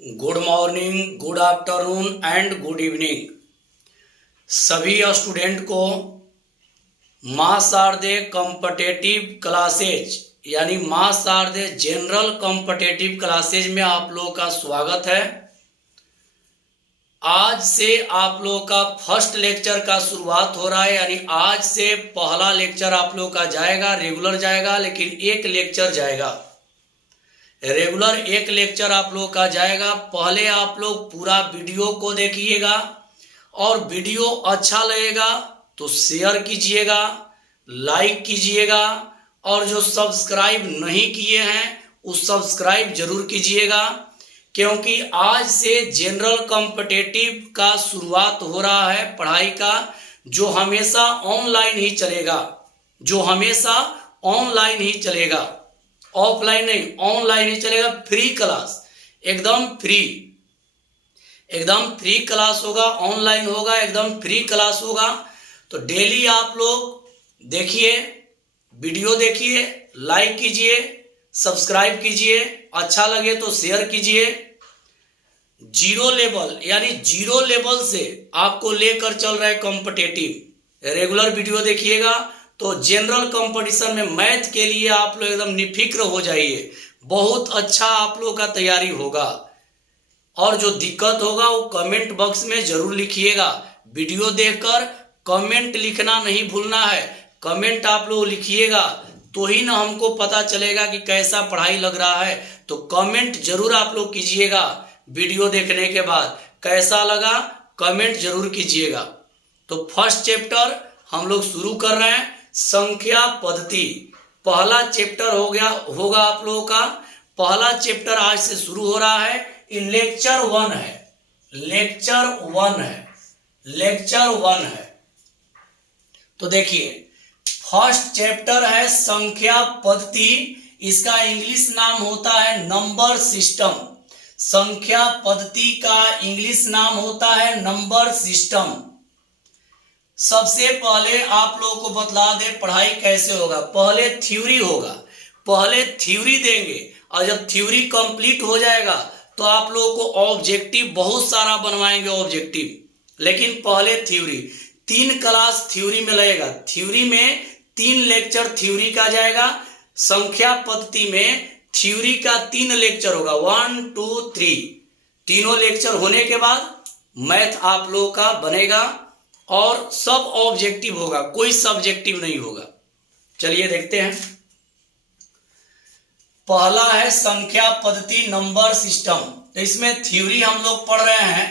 Good morning, good afternoon and good evening. सभी student को मां शारदे कॉम्पिटिटिव क्लासेज यानी मां शारदे जनरल कॉम्पिटिटिव क्लासेज में आप लोगों का स्वागत है। आज से आप लोगों का फर्स्ट लेक्चर का शुरुआत हो रहा है, यानी आज से पहला लेक्चर आप लोगों का जाएगा, रेगुलर जाएगा, लेकिन एक लेक्चर जाएगा। रेगुलर एक लेक्चर आप लोगों का जाएगा। पहले आप लोग पूरा वीडियो को देखिएगा और वीडियो अच्छा लगेगा तो शेयर कीजिएगा, लाइक कीजिएगा और जो सब्सक्राइब नहीं किए हैं उस सब्सक्राइब जरूर कीजिएगा, क्योंकि आज से जनरल कॉम्पिटिटिव का शुरुआत हो रहा है पढ़ाई का, जो हमेशा ऑनलाइन ही चलेगा, जो हमेशा ऑनलाइन ही चलेगा, ऑफलाइन नहीं, ऑनलाइन ही चलेगा। फ्री क्लास, एकदम फ्री, एकदम फ्री क्लास होगा, ऑनलाइन होगा, एकदम फ्री क्लास होगा। तो डेली आप लोग देखिए, वीडियो देखिए, लाइक कीजिए, सब्सक्राइब कीजिए, अच्छा लगे तो शेयर कीजिए। जीरो लेवल यानी जीरो लेवल से आपको लेकर चल रहा है कॉम्पिटिटिव। रेगुलर वीडियो देखिएगा तो जनरल कंपटीशन में मैथ के लिए आप लोग एकदम निफिक्र हो जाइए, बहुत अच्छा आप लोग का तैयारी होगा। और जो दिक्कत होगा वो कमेंट बॉक्स में जरूर लिखिएगा। वीडियो देखकर कमेंट लिखना नहीं भूलना है, कमेंट आप लोग लिखिएगा तो ही ना हमको पता चलेगा कि कैसा पढ़ाई लग रहा है। तो कमेंट जरूर आप लोग कीजिएगा, वीडियो देखने के बाद कैसा लगा कमेंट जरूर कीजिएगा। तो फर्स्ट चैप्टर हम लोग शुरू कर रहे हैं, संख्या पद्धति। पहला चैप्टर हो गया होगा आप लोगों का, पहला चैप्टर आज से शुरू हो रहा है। लेक्चर 1 है, लेक्चर 1 है, लेक्चर 1 है। तो देखिए फर्स्ट चैप्टर है संख्या पद्धति, इसका इंग्लिश नाम होता है नंबर सिस्टम। संख्या पद्धति का इंग्लिश नाम होता है नंबर सिस्टम। सबसे पहले आप लोगों को बतला दे पढ़ाई कैसे होगा। पहले थ्योरी होगा, पहले थ्योरी देंगे और जब थ्योरी कंप्लीट हो जाएगा तो आप लोगों को ऑब्जेक्टिव बहुत सारा बनवाएंगे ऑब्जेक्टिव। लेकिन पहले थ्योरी, 3 क्लास थ्योरी में लगेगा। थ्योरी में 3 लेक्चर थ्योरी का जाएगा। संख्या पद्धति में थ्योरी का 3 लेक्चर होगा, 1 2 3। तीनों लेक्चर होने के बाद मैथ आप लोगों का बनेगा और सब ऑब्जेक्टिव होगा, कोई सब्जेक्टिव नहीं होगा। चलिए देखते हैं। पहला है संख्या पद्धति नंबर सिस्टम। तो इसमें थ्योरी हम लोग पढ़ रहे हैं।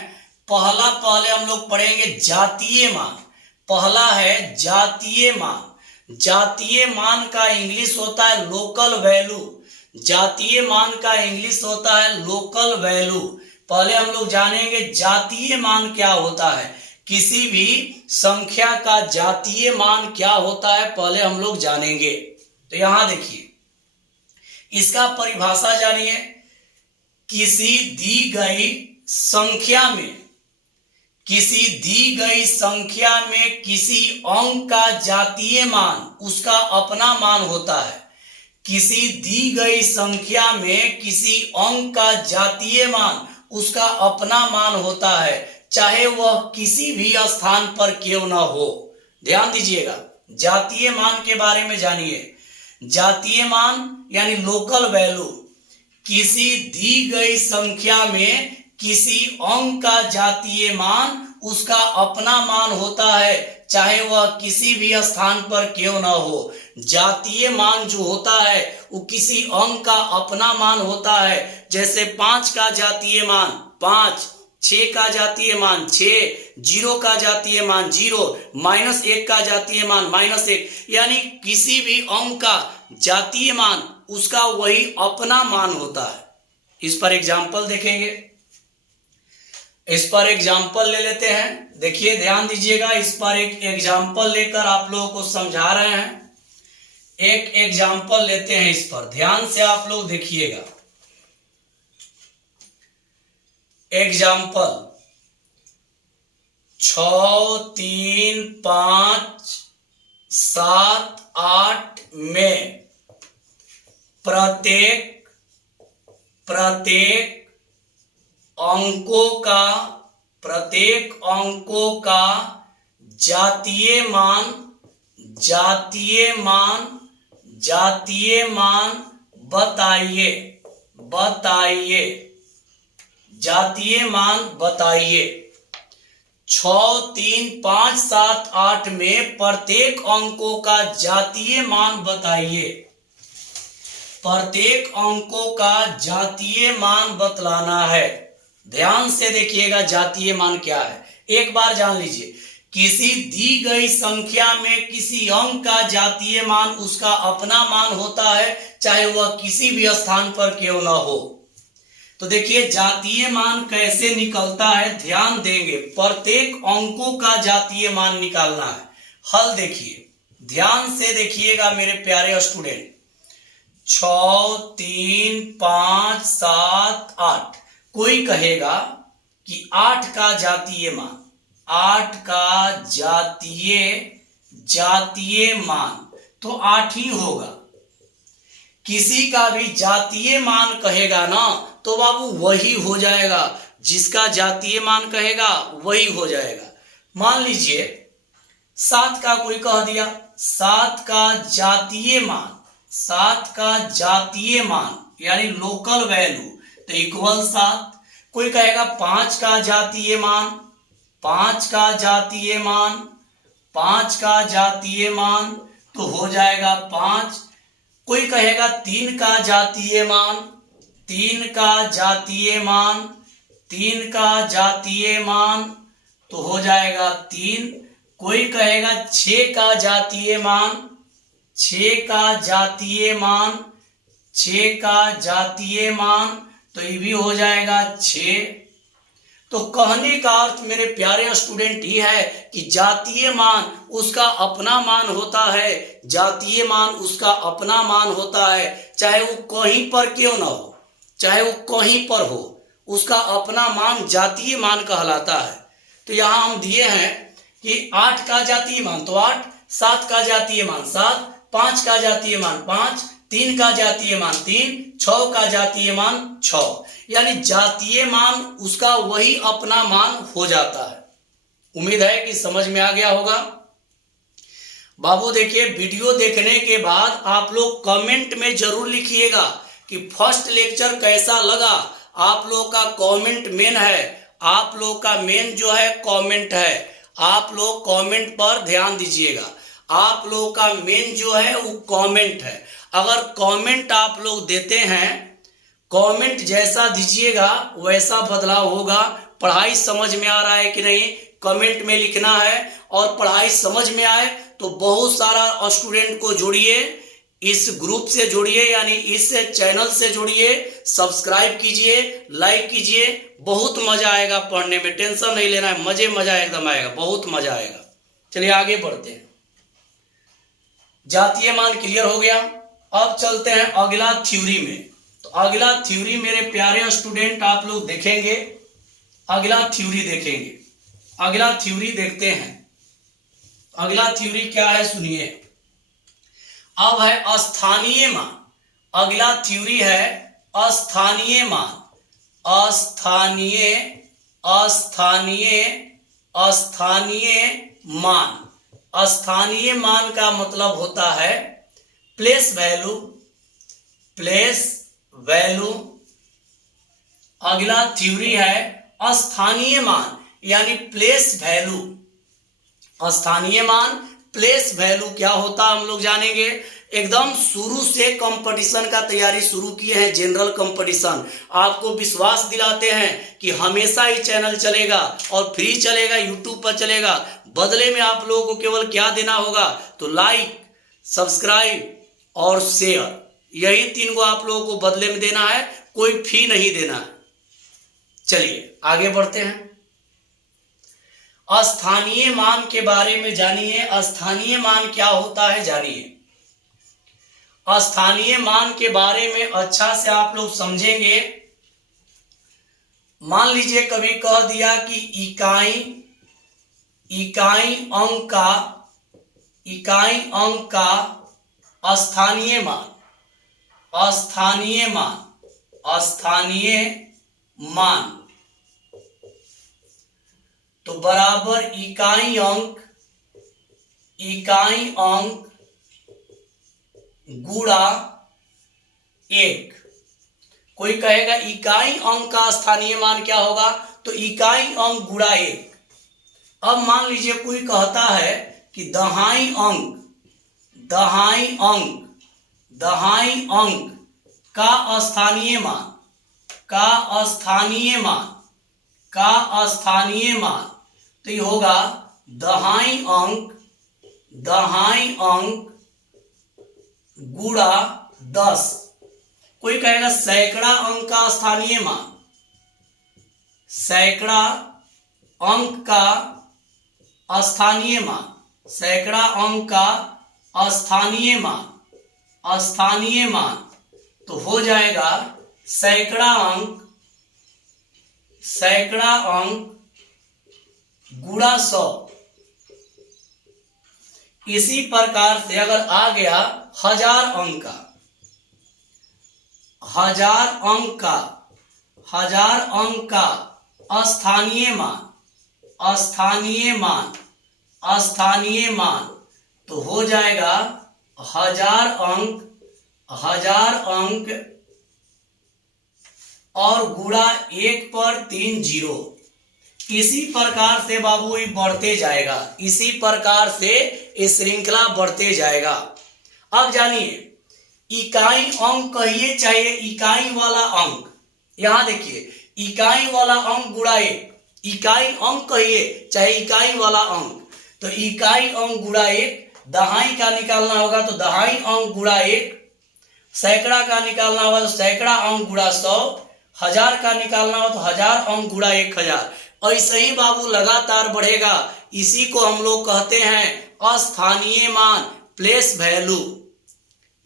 पहले हम लोग पढ़ेंगे जातीय मान। पहला है जातीय मान। जातीय मान का इंग्लिश होता है लोकल वैल्यू। जातीय मान का इंग्लिश होता है लोकल वैल्यू। पहले हम लोग जानेंगे जातीय मान क्या होता है, किसी भी संख्या का जातीय मान क्या होता है पहले हम लोग जानेंगे। तो यहां देखिए, इसका परिभाषा जानिए। किसी दी गई संख्या में, किसी दी गई संख्या में किसी अंक का जातीय मान उसका अपना मान होता है। किसी दी गई संख्या में किसी अंक का जातीय मान उसका अपना मान होता है, चाहे वह किसी भी स्थान पर क्यों न हो। ध्यान दीजिएगा, जातीय मान के बारे में जानिए। जातीय मान यानी लोकल वैल्यू, किसी दी गई संख्या में किसी अंक का जातीय मान उसका अपना मान होता है, चाहे वह किसी भी स्थान पर क्यों न हो। जातीय मान जो होता है वो किसी अंक का अपना मान होता है। जैसे 5 का जातीय मान 5, 6 का जातीय मान 6, 0 का जातीय मान 0, -1 का जातीय मान -1, यानी किसी भी अंक का जातीय मान उसका वही अपना मान होता है। इस पर एग्जाम्पल देखेंगे, इस पर एग्जाम्पल ले लेते हैं। देखिए ध्यान दीजिएगा, इस पर एक एग्जाम्पल लेकर आप लोगों को समझा रहे हैं। एक एग्जाम्पल लेते हैं, इस पर ध्यान से आप लोग देखिएगा। एग्जाम्पल 6, 3, 5, 7, 8 में प्रत्येक अंकों का, प्रत्येक अंकों का जातीय मान, जातीय मान, जातीय मान बताइए, बताइए, जातीय मान बताइए। 6, 3, 5, 7, 8 में प्रत्येक अंकों का जातीय मान बताइए। प्रत्येक अंकों का जातीय मान बतलाना है। ध्यान से देखिएगा जातीय मान क्या है। एक बार जान लीजिए, किसी दी गई संख्या में किसी अंक का जातीय मान उसका अपना मान होता है, चाहे वह किसी भी स्थान पर क्यों ना हो। तो देखिए जातीय मान कैसे निकलता है, ध्यान देंगे। प्रत्येक अंकों का जातीय मान निकालना है। हल देखिए, ध्यान से देखिएगा मेरे प्यारे स्टूडेंट। 6, 3, 5, 7, 8। कोई कहेगा कि 8 का जातीय मान, 8 का जातीय मान तो 8 ही होगा। किसी का भी जातीय मान कहेगा ना तो बाबू वही हो जाएगा, जिसका जातीय मान कहेगा वही हो जाएगा। मान लीजिए 7 का कोई कह दिया, 7 का जातीय मान, 7 का जातीय मान यानी लोकल वैल्यू तो इक्वल 7। कोई कहेगा 5 का जातीय मान, 5 का जातीय मान, 5 का जातीय मान तो हो जाएगा 5। कोई कहेगा 3 का जातीय मान, 3 का जातीय मान, 3 का जातीय मान तो हो जाएगा 3। कोई कहेगा 6 का जातीय मान, 6 का जातीय मान, 6 का जातीय मान तो ये भी हो जाएगा 6। तो कहने का अर्थ मेरे प्यारे स्टूडेंट ये है कि जातीय मान उसका अपना मान होता है, जातीय मान उसका अपना मान होता है, चाहे वो कहीं पर क्यों ना हो, चाहे वो कहीं पर हो, उसका अपना मान जातीय मान कहलाता है। तो यहां हम दिए हैं कि 8 का जातीय मान तो 8, 7 का जातीय मान 7, 5 का जातीय मान 5, 3 का जातीय मान 3, 6 का जातीय मान 6। यानी जातीय मान उसका वही अपना मान हो जाता है। उम्मीद है कि समझ में आ गया होगा। बाबू देखिए, वीडियो देखने के बाद आप लोग कमेंट में जरूर लिखिएगा कि फर्स्ट लेक्चर कैसा लगा। आप लोग का कमेंट मेन है, आप लोग का मेन जो है कमेंट है। आप लोग कमेंट पर ध्यान दीजिएगा, आप लोग का मेन जो है वो कमेंट है। अगर कमेंट आप लोग देते हैं, कमेंट जैसा दीजिएगा वैसा बदलाव होगा। पढ़ाई समझ में आ रहा है कि नहीं, कमेंट में लिखना है। और पढ़ाई समझ में आए तो बहुत सारा स्टूडेंट को जोड़िए, इस ग्रुप से जोड़िए, यानी इस चैनल से जोड़िए, सब्सक्राइब कीजिए, लाइक कीजिए। बहुत मजा आएगा पढ़ने में, टेंशन नहीं लेना है, मजा एकदम आएगा, बहुत मजा आएगा। चलिए आगे बढ़ते हैं। जातीय मान क्लियर हो गया। अब चलते हैं अगला थ्योरी में। तो अगला थ्योरी मेरे प्यारे स्टूडेंट आप लोग देखेंगे, अगला थ्योरी देखेंगे। अगला थ्योरी देखते हैं। अगला थ्योरी क्या है सुनिए। अब है स्थानीय मान। अगला थ्योरी है स्थानीय मान। स्थानीय मान। स्थानीय मान का मतलब होता है प्लेस वैल्यू, प्लेस वैल्यू। अगला थ्योरी है स्थानीय मान यानी प्लेस वैल्यू। स्थानीय मान प्लेस वैल्यू क्या होता है हम लोग जानेंगे। एकदम शुरू से कंपटीशन का तैयारी शुरू किए हैं, जनरल कंपटीशन। आपको विश्वास दिलाते हैं कि हमेशा ही चैनल चलेगा और फ्री चलेगा, यूट्यूब पर चलेगा। बदले में आप लोगों को केवल क्या देना होगा, तो लाइक, सब्सक्राइब और शेयर, यही 3 को आप लोगों को बदले में देना है, कोई फी नहीं देना है। चलिए आगे बढ़ते हैं। स्थानीय मान के बारे में जानिए। स्थानीय मान क्या होता है जानिए। स्थानीय मान के बारे में अच्छा से आप लोग समझेंगे। मान लीजिए कभी कह दिया कि इकाई अंक का स्थानीय मान, स्थानीय मान तो बराबर इकाई अंक गुणा 1। कोई कहेगा इकाई अंक का स्थानीय मान क्या होगा, तो इकाई अंक गुणा 1। अब मान लीजिए कोई कहता है कि दहाई अंक का स्थानीय मान तो ये होगा दहाई अंक गुणा 10। कोई कहेगा सैकड़ा अंक का स्थानीय मान, सैकड़ा अंक का स्थानीय मान तो हो जाएगा सैकड़ा अंक गुणा 100। इसी प्रकार से अगर आ गया हजार अंक का स्थानीय मान तो हो जाएगा हजार अंक और गुणा 1 पर 3 जीरो। इसी प्रकार से बाबू ये बढ़ते जाएगा, इसी प्रकार से ये श्रृंखला बढ़ते जाएगा। अब जानिए इकाई अंक कहिए चाहे इकाई वाला अंक, यहां देखिए इकाई वाला अंक गुणा 1, इकाई अंक कहिए चाहे इकाई वाला अंक, तो इकाई अंक गुणा 1, दहाई का निकालना होगा तो दहाई अंक गुणा 1, सैकड़ा का निकालना होगा तो सैकड़ा अंक गुणा 100, हजार का निकालना हो तो हजार अंक गुणा 1000। ऐसे ही बाबू लगातार बढ़ेगा। इसी को हम लोग कहते हैं अस्थानीय मान प्लेस वैल्यू,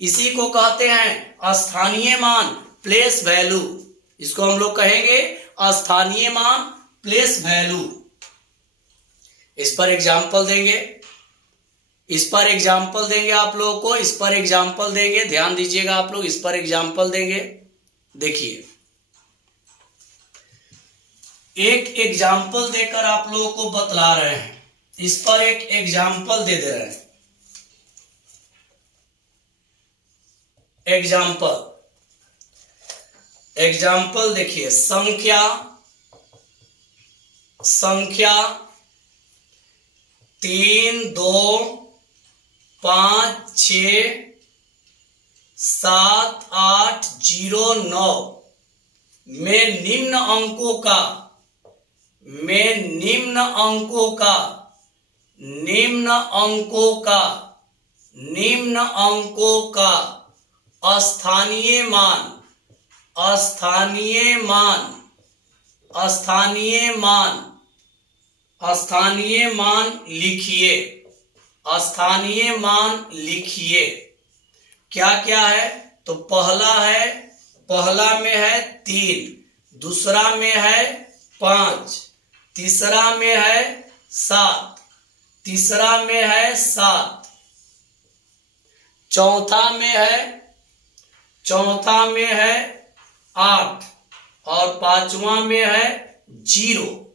इसी को कहते हैं अस्थानीय मान प्लेस वैल्यू। इसको हम लोग कहेंगे अस्थानीय मान प्लेस वैल्यू। इस पर एग्जाम्पल देंगे आप लोगों को, इस पर एग्जाम्पल देंगे, ध्यान दीजिएगा आप लोग, इस पर एग्जाम्पल देंगे। देखिए एक एग्जाम्पल देकर आप लोगों को बतला रहे हैं, इस पर एक एग्जाम्पल दे रहे हैं। एग्जाम्पल देखिए, संख्या 3 2 5 6 7 8 0 9 में निम्न अंकों का स्थानीय मान लिखिए। क्या क्या है, तो पहला में है 3, दूसरा में है 5, तीसरा में है 7, चौथा में है 8 और पांचवा में है 0।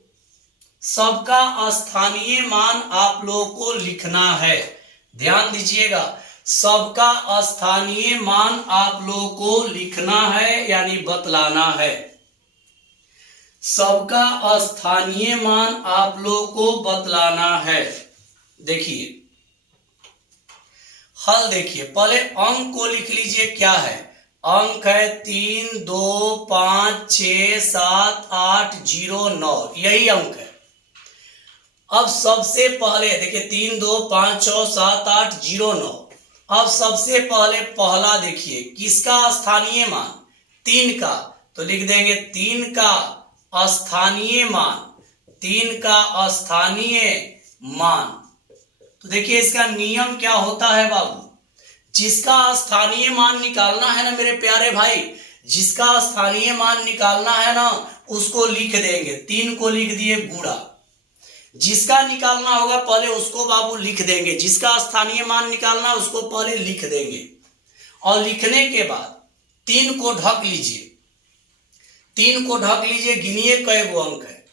सबका स्थानीय मान आप लोगों को लिखना है, ध्यान दीजिएगा। सबका स्थानीय मान आप लोगों को लिखना है, यानी बतलाना है। सबका स्थानीय मान आप लोगों को बतलाना है। देखिए हल देखिए, पहले अंक को लिख लीजिए। क्या है अंक है 3 2 5 6 7 8 0 9, यही अंक है। अब सबसे पहले देखिए 3 2 5 6 7 8 0 9। अब सबसे पहले पहला देखिए किसका स्थानीय मान, 3 का, तो लिख देंगे 3 का स्थानीय मान। तो देखिए इसका नियम क्या होता है बाबू, जिसका स्थानीय मान निकालना है ना मेरे प्यारे भाई, जिसका स्थानीय मान निकालना है ना उसको लिख देंगे। 3 को लिख दिए गुणा, जिसका निकालना होगा पहले उसको बाबू लिख देंगे, जिसका स्थानीय मान निकालना उसको पहले लिख देंगे। और लिखने के बाद 3 को ढक लीजिए, गिनिए कई गो अंक है।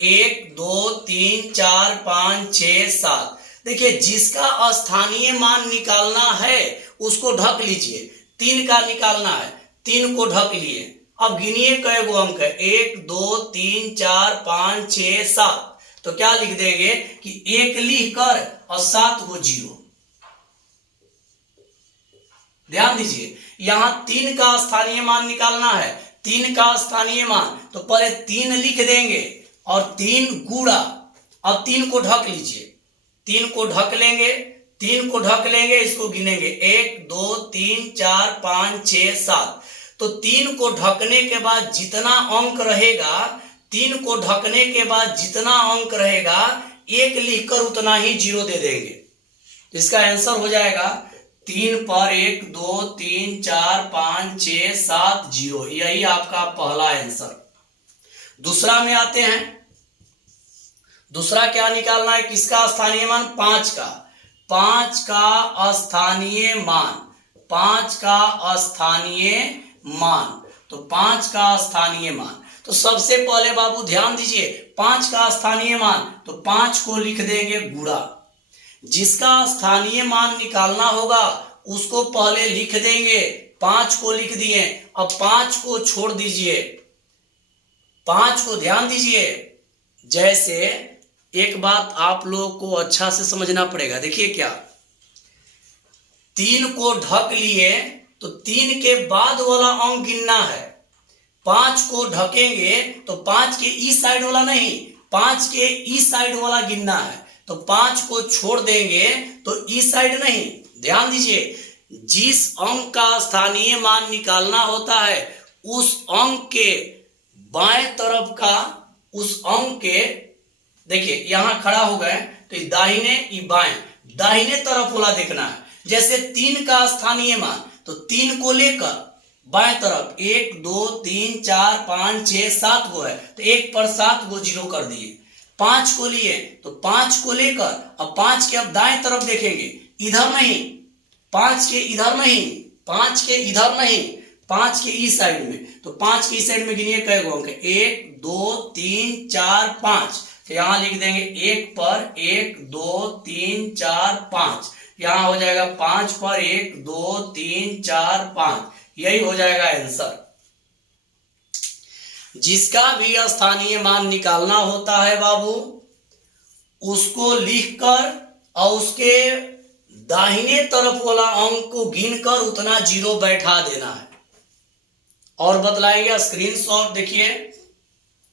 1 2 3 4 5 6 7। देखिए जिसका स्थानीय मान निकालना है उसको ढक लीजिए। 3 का निकालना है, 3 को ढक लिए। अब गिनिए कई गो अंक है, 1 2 3 4 5 6 7। तो क्या लिख देंगे कि 1 लिख कर और 7 गो जीरो। ध्यान दीजिए यहां 3 का स्थानीय मान निकालना है, 3 का स्थानीय मान, तो पहले 3 लिख देंगे और 3 गुणा। अब 3 को ढक लीजिए, 3 को ढक लेंगे, 3 को ढक लेंगे, इसको गिनेंगे 1 2 3 4 5 6 7। तो 3 को ढकने के बाद जितना अंक रहेगा, 3 को ढकने के बाद जितना अंक रहेगा, 1 लिखकर उतना ही जीरो दे देंगे। इसका आंसर हो जाएगा 3 पर 1 2 3 4 5 6 7 जीरो। यही आपका पहला आंसर। दूसरा में आते हैं। दूसरा क्या निकालना है, किसका स्थानीय मान? 5 का। 5 का स्थानीय मान, 5 का स्थानीय मान। तो 5 का स्थानीय मान, तो सबसे पहले बाबू ध्यान दीजिए, 5 का स्थानीय मान, तो 5 को लिख देंगे गुणा। जिसका स्थानीय मान निकालना होगा उसको पहले लिख देंगे, 5 को लिख दिए। अब 5 को छोड़ दीजिए, 5 को ध्यान दीजिए। जैसे एक बात आप लोगों को अच्छा से समझना पड़ेगा। देखिए क्या, 3 को ढक लिए तो 3 के बाद वाला अंक गिनना है। 5 को ढकेंगे तो 5 के इस साइड वाला नहीं, 5 के इस साइड वाला गिनना है। तो 5 को छोड़ देंगे तो इस साइड नहीं। ध्यान दीजिए, जिस अंक का स्थानीय मान निकालना होता है उस अंक के बाएं तरफ का, उस अंक के, देखिए यहां खड़ा हो गए तो दाहिने बाएं, दाहिने तरफ वाला देखना है। जैसे 3 का स्थानीय मान, तो 3 को लेकर बाएं तरफ 1 2 3 4 5 6 7 गो है, तो 1 पर 7 गो जीरो कर दिए। 5 को लिए तो 5 को लेकर अब 5 के अब दाएं तरफ देखेंगे, इधर नहीं, 5 के इधर नहीं, 5 के इधर नहीं, 5 के इस साइड में। तो 5 के इस साइड में गिनिए कई गो अंक, 1 2 3 4 5। तो यहां लिख देंगे 1 पर 1 2 3 4 5। यहां हो जाएगा 5 पर 1 2 3 4 5। यही हो जाएगा आंसर। जिसका भी स्थानीय मान निकालना होता है बाबू, उसको लिखकर और उसके दाहिने तरफ वाला अंक को गिनकर उतना जीरो बैठा देना है। और बतलाएंगे, स्क्रीनशॉट देखिए,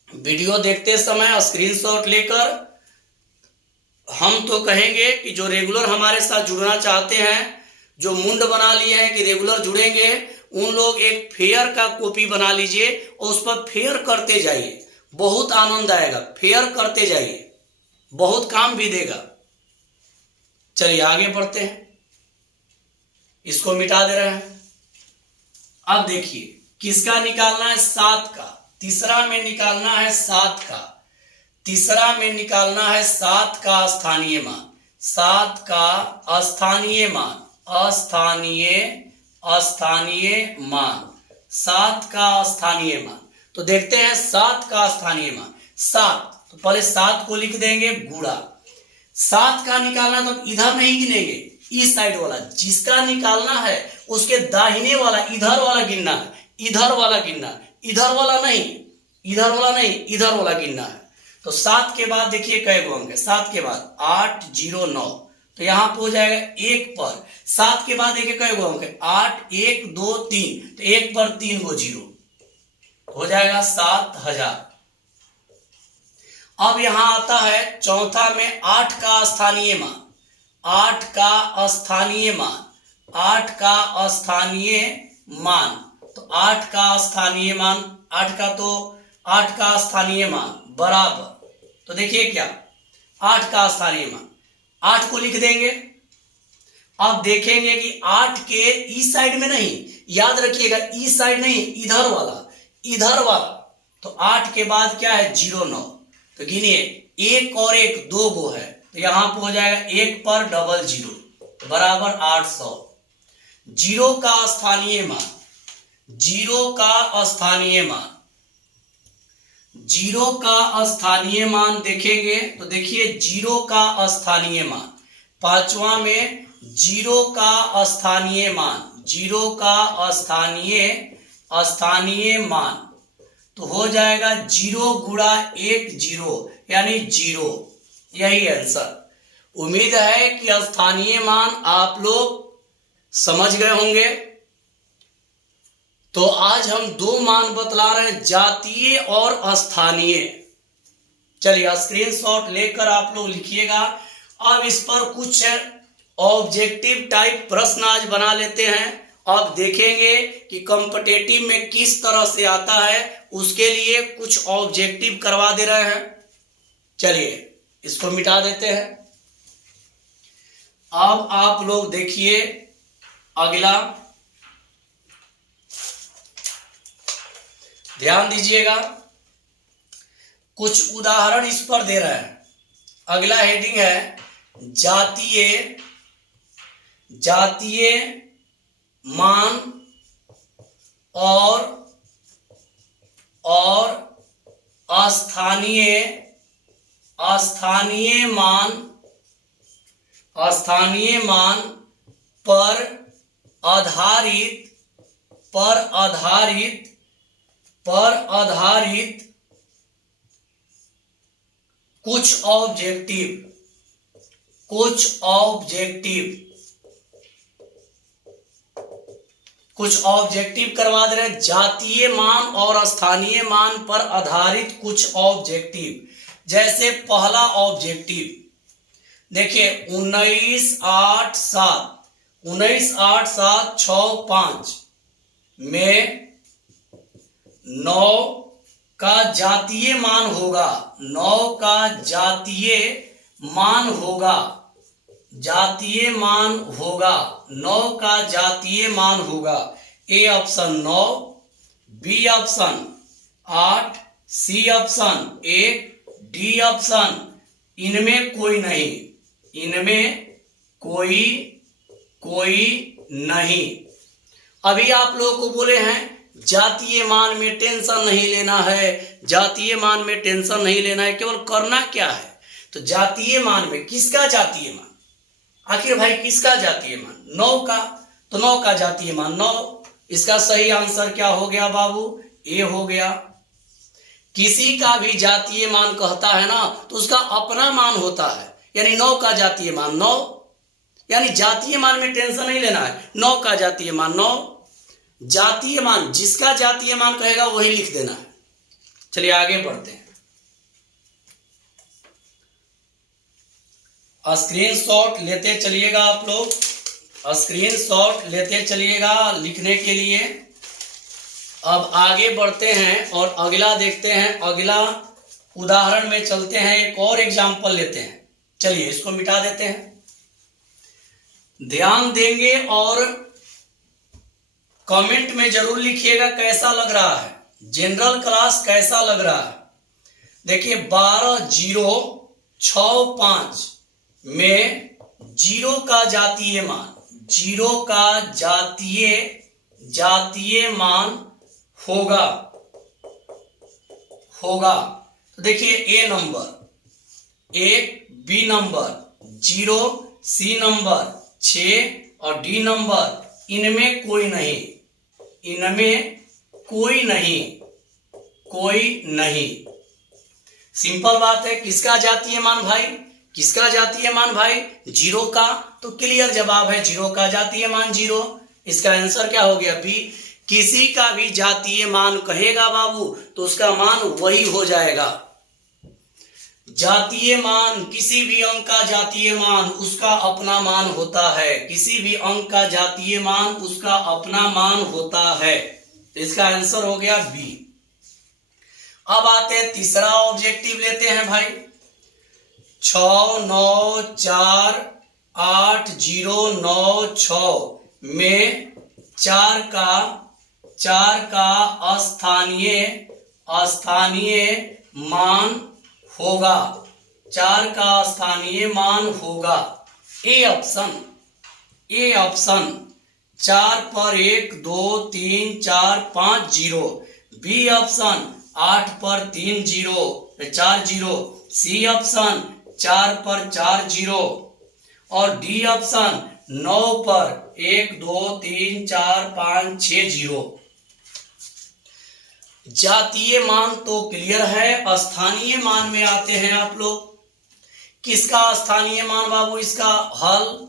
वीडियो देखते समय स्क्रीनशॉट लेकर, हम तो कहेंगे कि जो रेगुलर हमारे साथ जुड़ना चाहते हैं, जो मुंड बना लिए हैं कि रेगुलर जुड़ेंगे, उन लोग एक फेयर का कॉपी बना लीजिए और उस पर फेयर करते जाइए। बहुत आनंद आएगा, फेयर करते जाइए, बहुत काम भी देगा। चलिए आगे बढ़ते हैं, इसको मिटा दे रहे हैं। अब देखिए किसका निकालना है, 7 का। तीसरा में निकालना है 7 का। तीसरा में निकालना है 7 का स्थानीय मान। 7 का स्थानीय मान, स्थानीय मान, 7 का स्थानीय मान। तो देखते हैं 7 का स्थानीय मान। 7, तो पहले 7 को लिख देंगे गुणा। 7 का निकालना तो इधर नहीं गिनेंगे, इस साइड वाला। जिसका निकालना है उसके दाहिने वाला, इधर वाला गिनना है, इधर वाला गिनना है, इधर वाला नहीं, इधर वाला नहीं, इधर वाला गिनना है। तो 7 के बाद देखिए कई गो अंक है, 7 के बाद 8 0 9। तो यहां पे हो जाएगा 1 पर, 7 के बाद देखिए कई गो अंक है, 8 1 2 3। तो 1 पर 3 गो जीरो, हो जाएगा 7000। अब यहां आता है चौथा में 8 का स्थानीय मान। 8 का स्थानीय मान, 8 का स्थानीय मान। तो 8 का स्थानीय मान, 8 का स्थानीय मान बराबर, तो देखिए क्या, 8 का स्थानीय मान, 8 को लिख देंगे। अब देखेंगे कि 8 के इस साइड में नहीं, याद रखिएगा इस साइड नहीं, इधर वाला, इधर वाला। तो 8 के बाद क्या है, 0 9। तो गिनिए 1 और 1 2 गो है, तो यहां पर हो जाएगा 1 पर डबल 0 बराबर 800। 0 का स्थानीय मान, 0 का स्थानीय मान जीरो का स्थानीय मान देखेंगे तो देखिए जीरो का स्थानीय मान, पांचवा में जीरो का स्थानीय मान, जीरो का स्थानीय मान तो हो जाएगा जीरो गुणा एक जीरो यानी जीरो, यही आंसर। उम्मीद है कि स्थानीय मान आप लोग समझ गए होंगे। तो आज हम दो मान बतला रहे हैं, जातीय और स्थानीय। चलिए स्क्रीनशॉट लेकर आप लोग लिखिएगा। अब इस पर कुछ ऑब्जेक्टिव टाइप प्रश्न आज बना लेते हैं। अब देखेंगे कि कॉम्पिटिटिव में किस तरह से आता है, उसके लिए कुछ ऑब्जेक्टिव करवा दे रहे हैं। चलिए इसको मिटा देते हैं। अब आप लोग देखिए अगला, ध्यान दीजिएगा, कुछ उदाहरण इस पर दे रहे हैं। अगला हेडिंग है जातीय मान और स्थानीय मान पर आधारित कुछ ऑब्जेक्टिव करवा दे रहे हैं। जातीय मान और स्थानीय मान पर आधारित कुछ ऑब्जेक्टिव। जैसे पहला ऑब्जेक्टिव देखिए 198765 में 9 का जातीय मान होगा, 9 का जातीय मान होगा, 9 का जातीय मान होगा। A option 9, B option 8, C option 1, D option इनमें कोई नहीं। अभी आप लोगों को बोले हैं जातीय मान में टेंशन नहीं लेना है, जातीय मान में टेंशन नहीं लेना है, केवल करना क्या है। तो जातीय मान में किसका जातीय मान, आखिर भाई किसका जातीय मान? 9 का, तो 9 का जातीय मान 9। इसका सही आंसर क्या हो गया बाबू? ए हो गया। किसी का भी जातीय मान कहता है ना तो उसका अपना मान होता है, यानी 9 का जातीय मान 9, यानी जातीय मान में टेंशन नहीं लेना है। 9 का जातीय मान 9, जातीय मान जिसका जातीय मान कहेगा वही लिख देना है। चलिए आगे बढ़ते हैं। स्क्रीनशॉट लेते चलिएगा आप लोग, स्क्रीनशॉट लेते चलिएगा लिखने के लिए। अब आगे बढ़ते हैं और अगला देखते हैं। अगला उदाहरण में चलते हैं, एक और एग्जाम्पल लेते हैं। चलिए इसको मिटा देते हैं। ध्यान देंगे और कमेंट में जरूर लिखिएगा कैसा लग रहा है, जनरल क्लास कैसा लग रहा है। देखिए 12065 में 0 का जातीय मान, 0 का जातीय मान होगा। तो देखिए A number 1, B number 0, C number 6 और डी नंबर इनमें कोई नहीं। सिंपल बात है। किसका जातीय मान भाई? किसका जातीय मान भाई? 0 का। तो क्लियर जवाब है 0 का जातीय मान 0। इसका आंसर क्या हो गया? बी। किसी का भी जातीय मान कहेगा बाबू तो उसका मान वही हो जाएगा। जातीय मान, किसी भी अंक का जातीय मान उसका अपना मान होता है, किसी भी अंक का जातीय मान उसका अपना मान होता है। इसका आंसर हो गया बी। अब आते हैं तीसरा ऑब्जेक्टिव लेते हैं भाई। 69480996 में 4 का स्थानीय मान होगा। 4 का स्थानीय मान होगा। ए ऑप्शन 4 पर 1 2 3 4 5 0। बी ऑप्शन 8 पर 3 जीरो, 4 जीरो। सी ऑप्शन 4 पर 4 जीरो और डी ऑप्शन 9 पर 1 2 3 4 5 6 जीरो। जातीय मान तो क्लियर है, स्थानीय मान में आते हैं आप लोग। किसका स्थानीय मान बाबू, इसका हल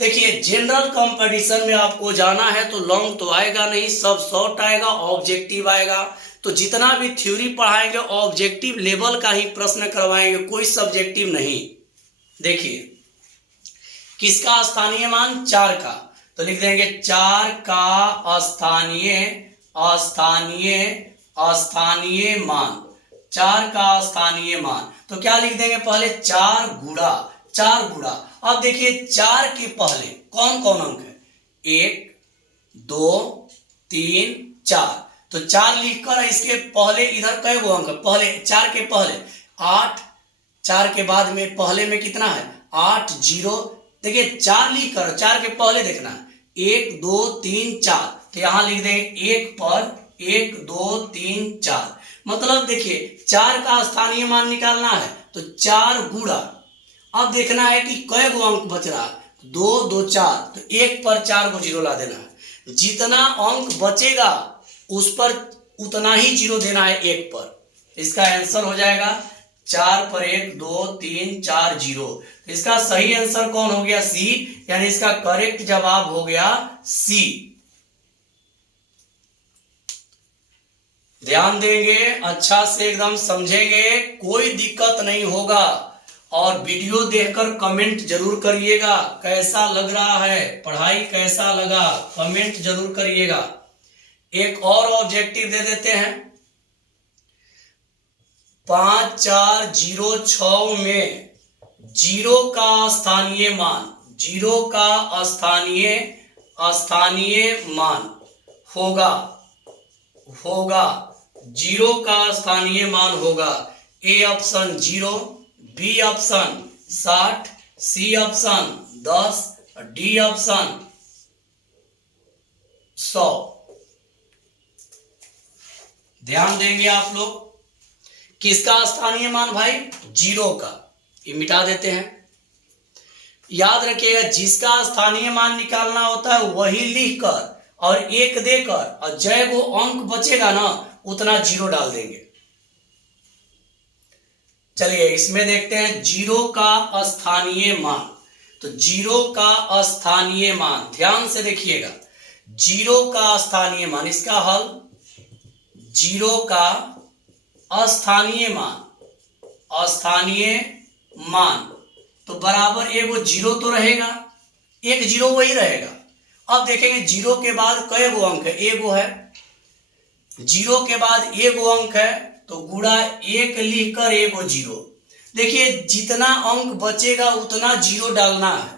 देखिए। जनरल कंपटीशन में आपको जाना है तो लॉन्ग तो आएगा नहीं, सब शॉर्ट आएगा, ऑब्जेक्टिव आएगा। तो जितना भी थ्योरी पढ़ाएंगे ऑब्जेक्टिव लेवल का ही प्रश्न करवाएंगे, कोई सब्जेक्टिव नहीं। देखिए किसका स्थानीय मान, 4 का, तो लिख देंगे 4 का स्थानीय मान, 4 का स्थानीय मान। तो क्या लिख देंगे, पहले 4 गुणा। अब देखिए 4 के पहले कौन कौन अंक है, 1 2 3 4। तो 4 लिखकर इसके पहले इधर कई गो अंक है, पहले 4 के पहले 8, 4 के बाद में पहले में कितना है 8 जीरो। देखिए 4 लिखकर 4 के पहले देखना है 1 2 3 4। तो यहां लिख देंगे 1 पर 1 2 3 4। मतलब देखिए 4 का स्थानीय मान निकालना है तो 4 गुणा। अब देखना है कि कई गो अंक बच रहा है, 2 2 4। तो 1 पर 4 को जीरो ला देना है। जितना अंक बचेगा उस पर उतना ही जीरो देना है 1 पर। इसका आंसर हो जाएगा 4 पर 1 2 3 4 जीरो। तो इसका सही आंसर कौन हो गया, सी, यानी इसका करेक्ट जवाब हो गया सी। ध्यान देंगे, अच्छा से एकदम समझेंगे, कोई दिक्कत नहीं होगा। और वीडियो देखकर कमेंट जरूर करिएगा कैसा लग रहा है, पढ़ाई कैसा लगा, कमेंट जरूर करिएगा। एक और ऑब्जेक्टिव दे देते हैं, 5 4 0 6 में जीरो का स्थानीय मान, जीरो का स्थानीय मान होगा, जीरो का स्थानीय मान होगा। A option 0, B option 60, C option 10, D option 100। ध्यान देंगे आप लोग, किसका स्थानीय मान भाई, जीरो का, ये मिटा देते हैं। याद रखिएगा जिसका स्थानीय मान निकालना होता है वही लिखकर और 1 देकर और जय वो अंक बचेगा ना उतना जीरो डाल देंगे। चलिए इसमें देखते हैं जीरो का स्थानीय मान। तो जीरो का स्थानीय मान ध्यान से देखिएगा, जीरो का स्थानीय मान, इसका हल जीरो का स्थानीय मान तो बराबर एगो जीरो तो रहेगा, एक जीरो वही रहेगा। अब देखेंगे जीरो के बाद कई गो अंक है, एगो है, जीरो के बाद एगो अंक है तो गुणा 1 लिखकर एगो जीरो। देखिए जितना अंक बचेगा उतना जीरो डालना है,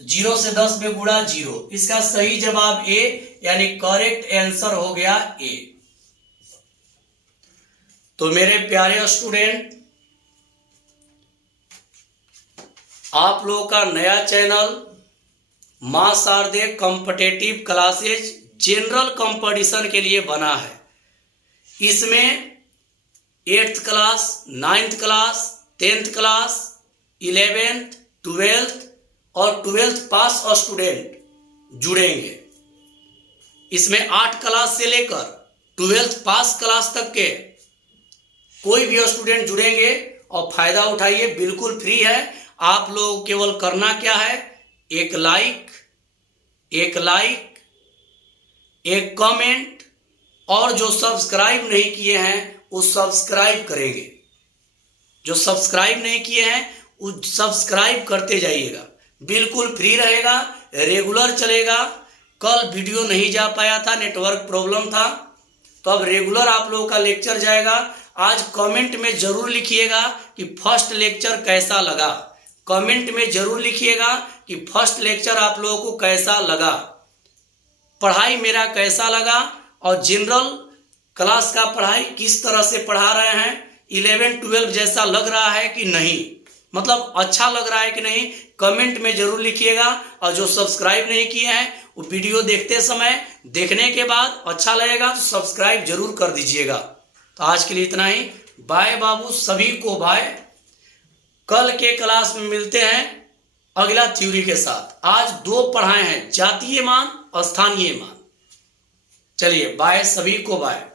तो 0 से 10 में गुणा 0। इसका सही जवाब ए, यानी करेक्ट आंसर हो गया ए। तो मेरे प्यारे स्टूडेंट, आप लोगों का नया चैनल मां शारदे कॉम्पिटिटिव क्लासेज जनरल कंपटीशन के लिए बना है। इसमें 8th class, 9th class, 10th class, 11th, 12th और 12th पास स्टूडेंट जुड़ेंगे। इसमें 8 क्लास से लेकर 12th पास क्लास तक के कोई भी स्टूडेंट जुड़ेंगे और फायदा उठाइए, बिल्कुल फ्री है। आप लोग केवल करना क्या है, एक लाइक, एक कमेंट और जो सब्सक्राइब नहीं किए हैं वो सब्सक्राइब करेंगे। जो सब्सक्राइब नहीं किए हैं वो सब्सक्राइब करते जाइएगा, बिल्कुल फ्री रहेगा, रेगुलर चलेगा। कल वीडियो नहीं जा पाया था, नेटवर्क प्रॉब्लम था, तो अब रेगुलर आप लोगों का लेक्चर जाएगा। आज कमेंट में जरूर लिखिएगा कि फर्स्ट लेक्चर कैसा लगा, कमेंट में जरूर लिखिएगा कि फर्स्ट लेक्चर आप लोगों को कैसा लगा, पढ़ाई मेरा कैसा लगा और जनरल क्लास का पढ़ाई किस तरह से पढ़ा रहे हैं, 11 12 जैसा लग रहा है कि नहीं, मतलब अच्छा लग रहा है कि नहीं, कमेंट में जरूर लिखिएगा। और जो सब्सक्राइब नहीं किए हैं वो वीडियो देखते समय, देखने के बाद अच्छा लगेगा तो सब्सक्राइब जरूर कर दीजिएगा। तो आज के लिए इतना ही। बाय बाबू, सभी को बाय। कल के क्लास में मिलते हैं अगला थ्योरी के साथ। आज 2 पढ़ाए हैं, जातीय मान और स्थानीय मान। चलिए बाय, सभी को बाय।